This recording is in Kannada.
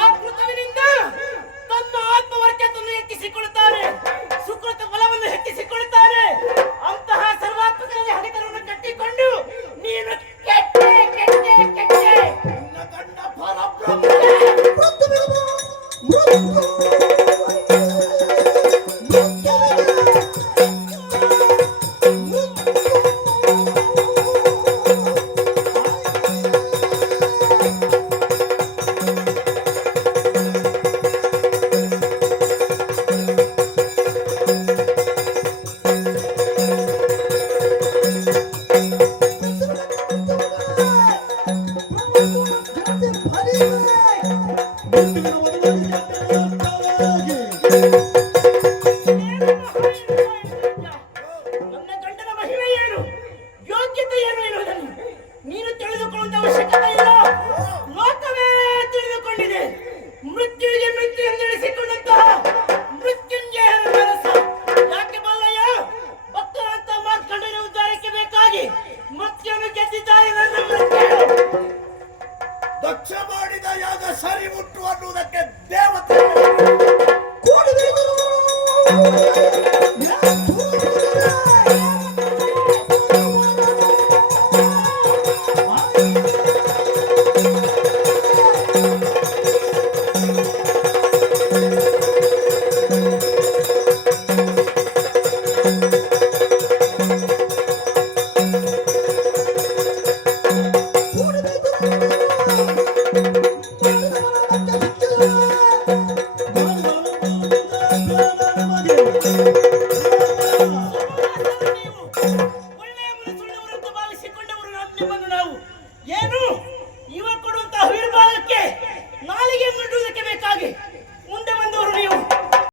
ಆ ಕೃತವಿನಿಂದ ತನ್ನ ಆತ್ಮವರ್ಚತನ್ನು ಹೆಚ್ಚಿಸಿಕೊಳ್ಳುತ್ತಾರೆ, ಸುಕೃತ ಫಲವನ್ನು ಹೆಚ್ಚಿಸಿಕೊಳ್ಳುತ್ತಾರೆ. ಅಂತಹ ಸರ್ವಾತ್ಮಕರಲ್ಲಿ ಹಗೆತನವನ್ನು ಕಟ್ಟಿಕೊಂಡು ನೀನು ಕೆಟ್ಟೆ ಕೆಟ್ಟೆ ಕೆಟ್ಟೆ ನಿನ್ನ ಗಂಡ ಪರಬ್ರಹ್ಮ. ನನ್ನ ಗಂಡನ ಮಹಿಮೆ ಏನು, ಯೋಗ್ಯತೆ ಏನು ಎನ್ನುವುದನ್ನು ನೀನು ತಿಳಿದುಕೊಳ್ಳುವಂತ ಅವಶ್ಯಕತೆ ಇಲ್ಲ. ಲೋಕವೇ ತಿಳಿದುಕೊಂಡಿದೆ. ಮೃತ್ಯುವಿಗೆ ಮೃತ್ಯು ಎಂದೆಣಿಸಿಕೊಂಡಂತಹ ಮೃತ್ಯುಂಜಯನ ಮನಸ್ಸು ಯಾಕೆ ಬಲ್ಲಯ್ಯ? ಭಕ್ತರಂತ ಮಾರ್ಕಂಡನ ಉದ್ಧಾರಕ್ಕೆ ಬೇಕಾಗಿ ಮೃತ್ಯುವನ್ನು ಗೆದ್ದಿದ್ದಾರೆ. ನನ್ನ ಮೃತ್ಯು ದಕ್ಷ ಮಾಡಿದ ಯಾಗ ಸರಿ ಮುಟ್ಟು ಅನ್ನುವುದಕ್ಕೆ ದೇವತೆ ಒಳ್ಳೆಯ ಮನಸ್ಸುಳ್ಳವರಂತ ಭಾವಿಸಿಕೊಂಡವರು ನಿಮ್ಮನ್ನು ನಾವು ಏನು